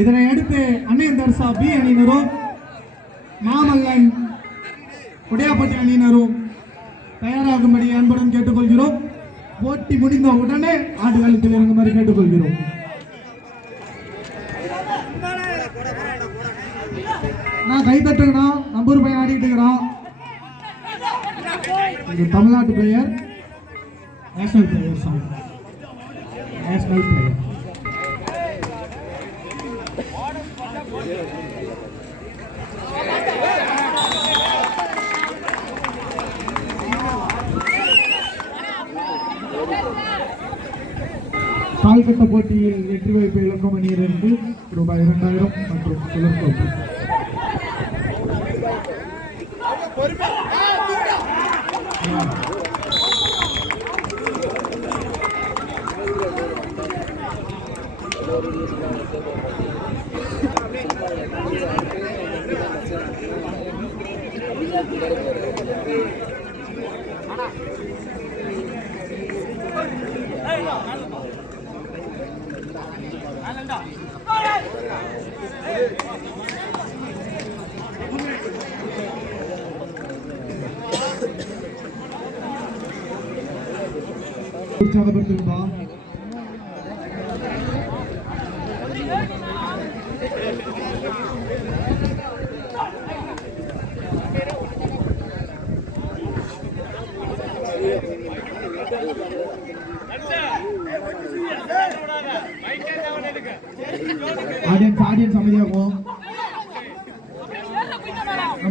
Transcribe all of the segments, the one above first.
இதனை அடுத்து அன்னையன் தர்சா பி அணியினரும் மாமல்லன் உடையாப்பட்டி அணியினரும் தயாராகும்படி அன்புடன் கேட்டுக்கொள்கிறோம். போட்டி முடிந்த உடனே ஆடுகளத்தில் இறங்குமாறு கேட்டுக்கொள்கிறோம். நான் கை தட்டுங்கண்ணா. நம்பூர் பையன் ஆடிட்டு இருக்கிறான். தமிழ்நாட்டு player, national player, national player. கால்கட்ட போட்டியில் வெற்றி வாய்ப்பை இழக்கும் அணியினருக்கு ரூபாய் 2000 மற்றும் சுழற்கோப்பு. உற்சாகப்படுத்திருந்தா ஆடியன்ஸ் அமைதியாகும்.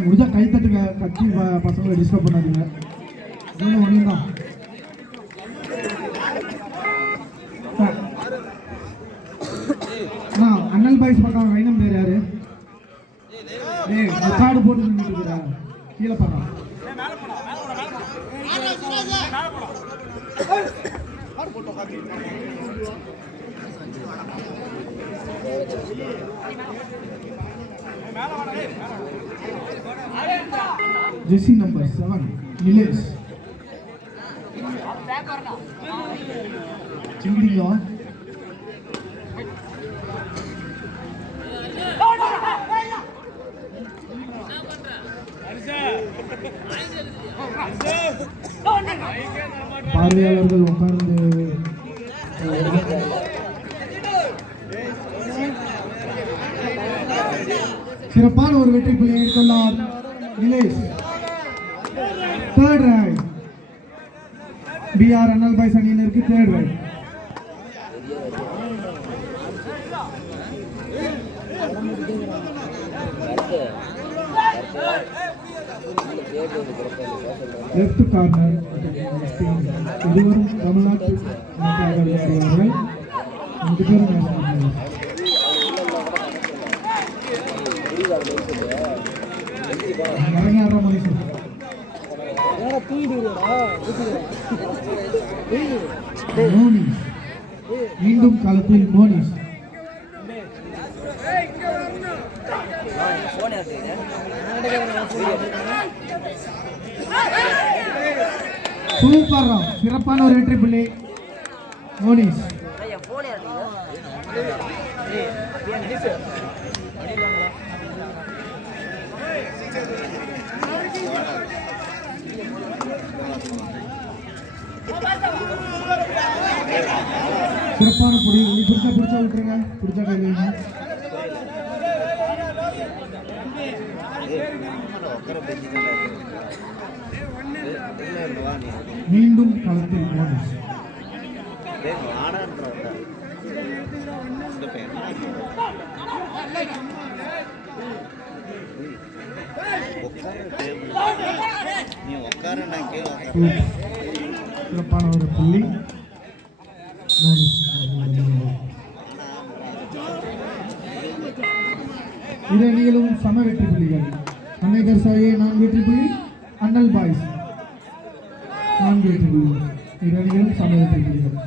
முடிஞ்சா கை தட்டுங்க. கட்சி பசங்களை டிஸ்டர்ப் பண்ணாதீங்க. ஒன்றுதான் அண்ணல் பாய்ஸ் பக்கம் வைனம் பேர் யாரு? கார்டு போட்டு நின்றுட்டு கீழே பக்கம் ஜெர்சி நம்பர் 7 நிலேஷ் சிங்கிடியா. பார்வையாளர்கள் உட்கார்ந்து சிறப்பான ஒரு வெற்றி புள்ளியை எடுத்துள்ளார் Nilesh. Third right PR Annal boys அணியினருக்கு தேர்ட் ரைட். லெஃப்ட் கார்னர் இருவரும் தமிழ்நாட்டு விளையாடுவார்கள். 2 பேரும் மீண்டும் களத்தில் மோனிஷ். சூப்பர், சிறப்பான ஒரு வெற்றி புள்ளி மோனிஷ். சிறப்பான புள்ளி. பிடிச்சா விட்டுருங்க. பிடிச்சா கைவிங்க. மீண்டும் களத்தில் மோனிஷ். சிறப்பான ஒரு புள்ளி மோனிஷ். இரு அணிகளும் சம வெற்றி புள்ளிகள். அன்னை தர்சாயே 4 வெற்றி புள்ளி, அண்ணல் பாய்ஸ் 4 வெற்றி புள்ளிகள். இரு அணிகளும் சம வெற்றி புள்ளிகள்.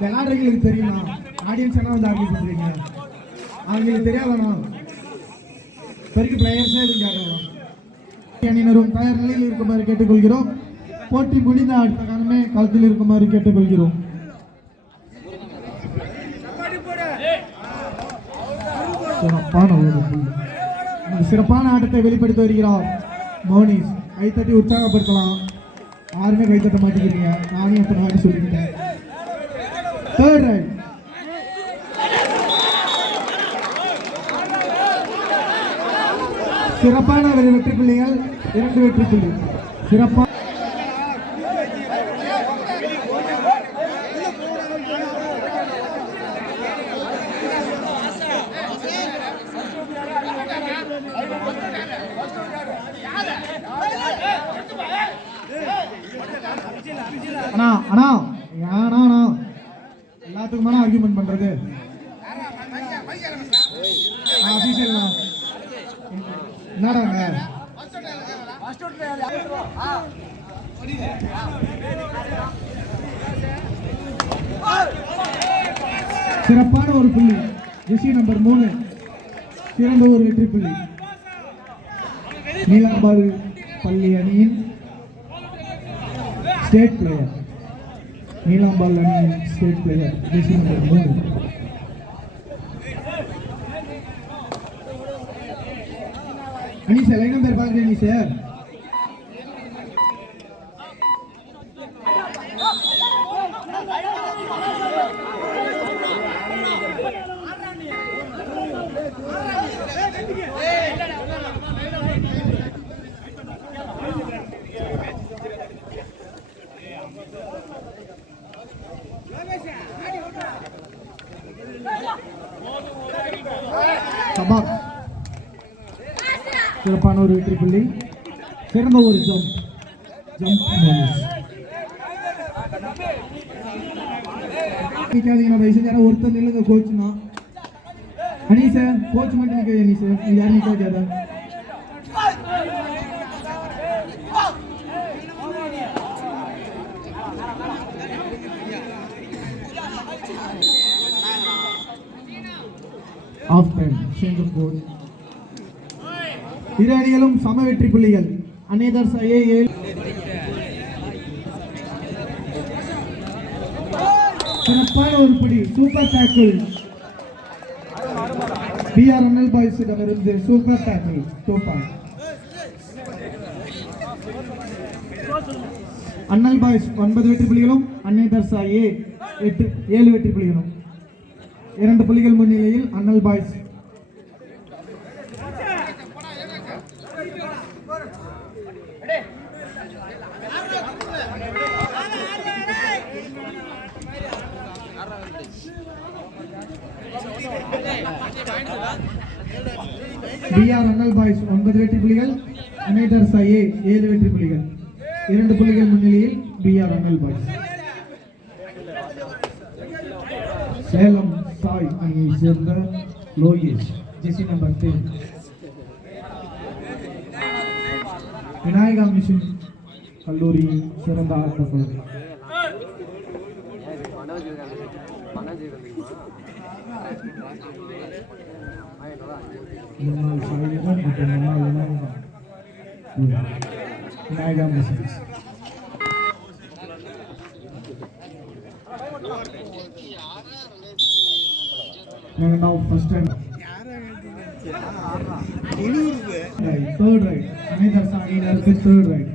விளையாடுறவங்களுக்கு தெரியுமா? ஆடியன்ஸ் எல்லாம் வந்து ஆர்கியூ பண்றீங்க, அவங்களுக்கு தெரியாதா? பெரிய பிளேயர்ஸே இது கேட்கலாம். அணியினரும் தயார் நிலையில் இருக்குமாறு கேட்டுக்கொள்கிறோம். போட்டி முடிந்த அடுத்த காலமே களத்தில் இருக்குமாறு கேட்டுக்கொள்கிறோம். சிறப்பான ஆட்டத்தை வெளிப்படுத்தி வருகிறார் மோனிஸ். கைத்தட்டி உற்சாகப்படுத்தலாம். யாருமே கைத்தட்ட மாட்டேங்கிறீங்க, நானும் அப்ப மாதிரி சொல்லிக்கிட்டேன். Third right. சிறப்பான வெற்றி புள்ளிகள், 2 வெற்றி புள்ளி. சிறப்பான எல்லாத்துக்குமான ஆர்கியூமெண்ட் பண்றது என்னடாங்க? சிறப்பான ஒரு புள்ளி, ஜெர்சி நம்பர் 3, சிறந்த ஒரு வெற்றி புள்ளி. நீலாம்பால் பள்ளி அணியின் ஸ்டேட் பிளேயர், நீலாம்பால் அணியின் ஸ்டேட் பிளேயர் ஜெர்சி நம்பர் 3. அனி சார் லைன் நம்பர் பாருங்க. அனி சார் சிறப்பான ஒரு வெற்றி புள்ளி, சிறந்த ஒரு ஜம்ப் ஒருத்தர் நில்லுங்க கோச்சுனா. அனி சார் கோச் மட்டும் நிற்க. அனி சார் யாரும் நிற்க வைக்காத. ஆஃப் டைம் சேஞ்ச் ஆஃப் போர்ட். இரு அணிகளும் சம வெற்றி புள்ளிகள். அனேதர்ஸ் ஐஏ 7. சிறப்பான ஒரு புடி, சூப்பர் டாக்கிள். பிஆர் அண்ணல் பாய்ஸ் இடமிருந்து super tackle 2 point. Annal boys 9 வெற்றி புள்ளிகளும், அனேதர்ஸ் ஐஏ 7 வெற்றி புள்ளிகளும். 2 புள்ளிகள் முன்னிலையில் அண்ணல் பாய்ஸ். பிஆர் அண்ணல் பாய்ஸ் 9 வெற்றி புள்ளிகள், அனேதர்ஸ் ஐஏ 7 வெற்றி புள்ளிகள். 2 புள்ளிகள் முன்னிலையில் பிஆர் அண்ணல் பாய்ஸ். சேலம் சாய் அணியை சேர்ந்த Lokesh Jersey number 10. Vinayaka mission கல்லூரி சிறந்த ஆட்டக்காரர். Vinayaka mission now first time third right another side is third right.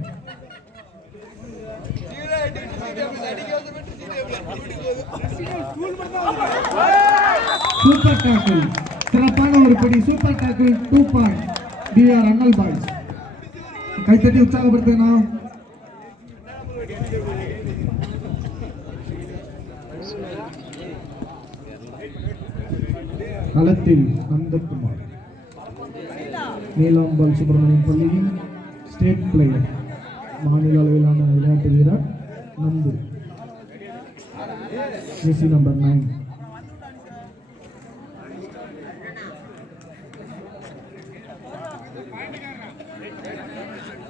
Super tackle, சிறப்பான ஒரு படி, super tackle 2 point. PR Annal boys. கைத்தட்டி உற்சாகப்படுத்துனா. களத்தில் நந்தகுமார், நீலாம்பால் சுப்பிரமணியம் பள்ளியின் ஸ்டேட் பிளேயர், மாநில அளவிலான விளையாட்டு வீரர் நந்து. jersey number 9.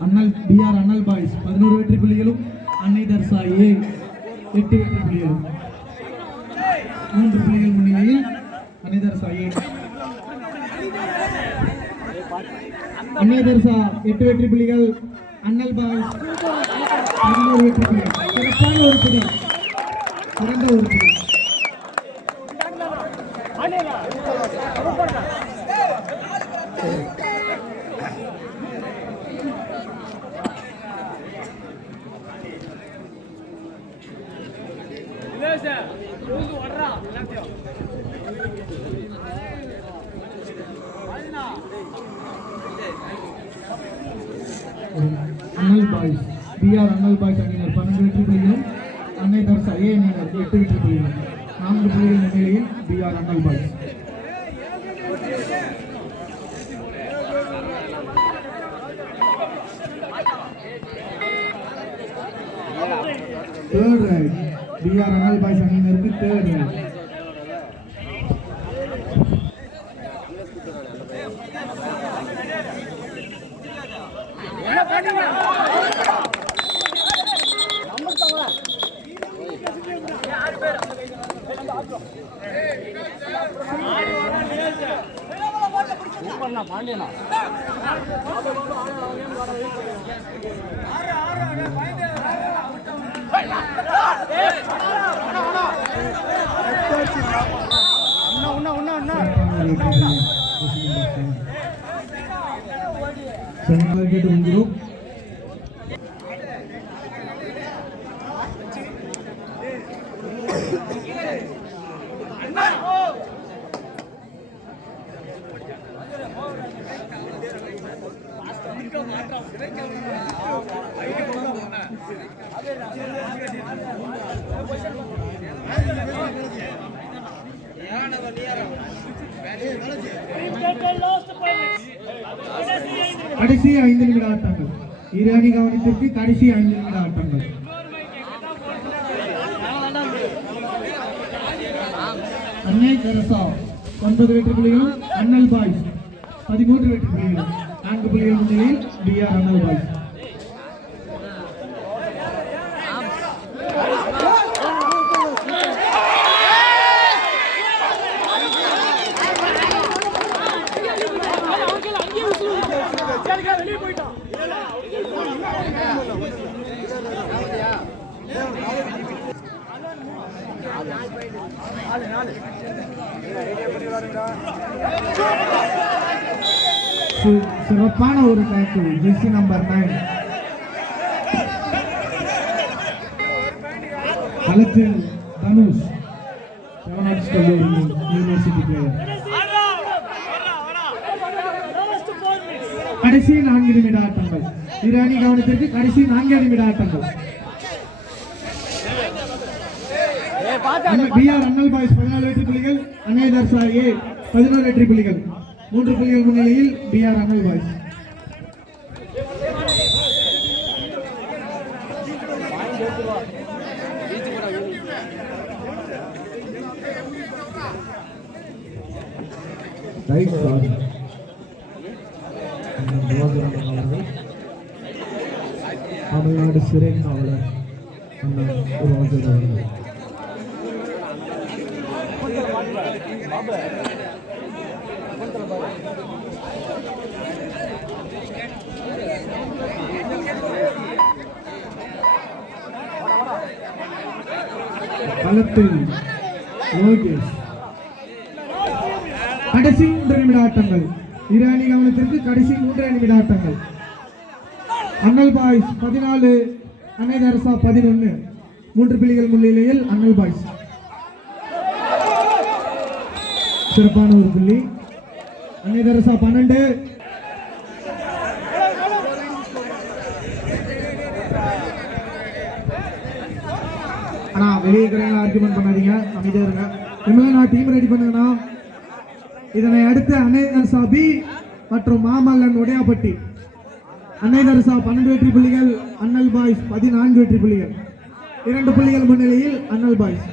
அண்ணல் பிஆர் அண்ணல் பாய்ஸ் 11 வெற்றி புள்ளிகளும், அன்னை தர்சா ஏ 8 வெற்றி புள்ளிகளும். 3 புள்ளிகள் முன்னிலையில் அன்னை தர்சா ஏ. அன்னை தர்சா 8 வெற்றி புள்ளிகள், அண்ணல் பாய்ஸ் 11 வெற்றி புள்ளிகள். சிறப்பான ஒரு புள்ளி, சிறந்த ஒரு புள்ளி. அண்ணல் பாய்ஸ் பிஆர் அண்ணல் பாய்ஸ் அணியினர் 12 வெற்றி புள்ளிகளும், அன்னை தர்சா ஏ அணியினர் 8 வெற்றி புள்ளிகளும். 4 புள்ளிகள் முன்னிலையில் PR Annal boys. Third right PR Annal boys அணியினருக்கு தேர்ட் ரைட். பாண்டியனா கேட்டு வந்துடும். கடைசி 5 நிமிட ஆட்டங்கள். இரு அணி கவனத்திற்கு கடைசி 5 நிமிட ஆட்டங்கள். அன்னை தெரசா 9 வெற்றி புள்ளிகளும், அண்ணல் பாய்ஸ் 13 வெற்றி புள்ளிகளும். 4 புள்ளிகள் முன்னிலையில் பிஆர் அண்ணல் பாய்ஸ். சிறப்பான ஒரு டேக்கிள், ஜெர்சி நம்பர் 9. களத்தில் தனுஷ் யூனிவர்சிட்டி பிளேயர். கடைசி 4 நிமிட ஆட்டங்கள். இரு அணி கவனத்திற்கு கடைசி 4 நிமிட ஆட்டங்கள். பிஆர் அண்ணல் பாய்ஸ் 14 வெற்றி புள்ளிகள், அன்னை தர்சா ஏ 11 வெற்றி புள்ளிகள். 3 புள்ளிகள் முன்னிலையில் பிஆர் அண்ணல் பாய்ஸ். தமிழ்நாடு சிறை காவலர் அவர்கள் களத்தில் லோகேஷ். கடைசி 3 நிமிட ஆட்டங்கள். இரு அணி கவனத்திற்கு கடைசி 3 நிமிட ஆட்டங்கள். அண்ணல் பாய்ஸ் 14, அன்னை தெரசா 11. 3 புள்ளிகள் முன்னிலையில் அண்ணல் பாய்ஸ். சிறப்பான ஒரு புள்ளி. அன்னை தெரசா 12. ஆனா வெளியே இருக்கிறவங்க ஆர்குமெண்ட் பண்ணாதீங்க, அமைதியா இருங்க. நான் டீம் ரெடி பண்ணுங்கண்ணா. இதனை அடுத்து அன்னை தெரசா பி மற்றும் மாமல்லன் உடையாப்பட்டி. அன்னை தெரசா 12 வெற்றி புள்ளிகள், அண்ணல் பாய்ஸ் 14 வெற்றி புள்ளிகள். 2 புள்ளிகள் முன்னிலையில் அண்ணல் பாய்ஸ்.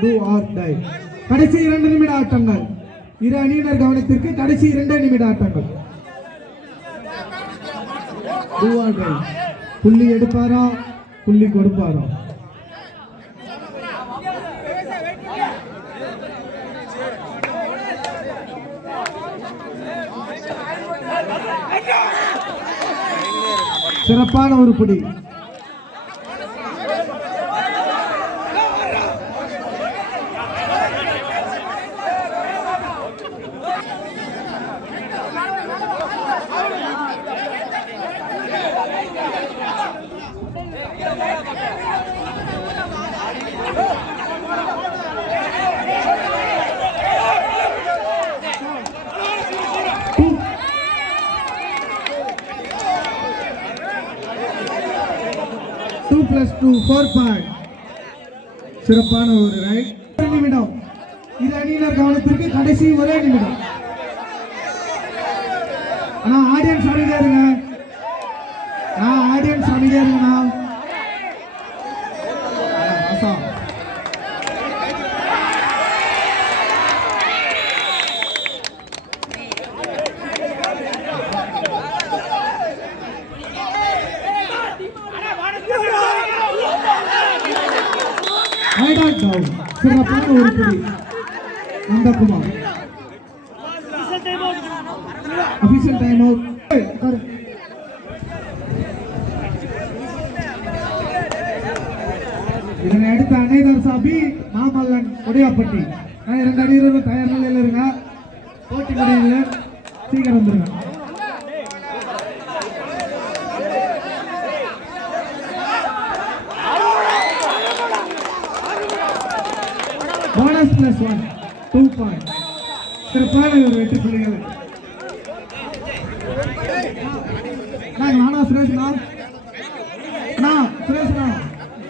Do or die. கடைசி 2 நிமிட ஆட்டங்கள். இரு அணியினர் கவனத்திற்கு கடைசி 2 நிமிட ஆட்டங்கள். Do or die. புள்ளி எடுப்பாரா புள்ளி கொடுப்பாரா? சிறப்பான ஒரு புடி. +2 4 பாயிண்ட். சிறப்பான ஒரு ரைட். 1 நிமிடம். இரு அணியினர் கவனத்திற்கு கடைசி ஒரே நிமிடம். ஆனா ஆடியன்ஸ் அமைதியா இருங்க. ஆடியன்ஸ் அமைதியா இருங்கண்ணா. சிறப்பான ஒரு புடி. Nandakumar official time out. இதனை அடுத்த அணைதர் சாபி மாமல்லன் உடையாப்பட்டி. 2 அணியினரும் தயார் நிலையில் இருங்க. போட்டி முடியல, சீக்கிரம் வந்துருங்க. Bonus +1 2 point. சிறப்பான ஒரு வெற்றி புள்ளிகள். நானா சுரேஷ்னா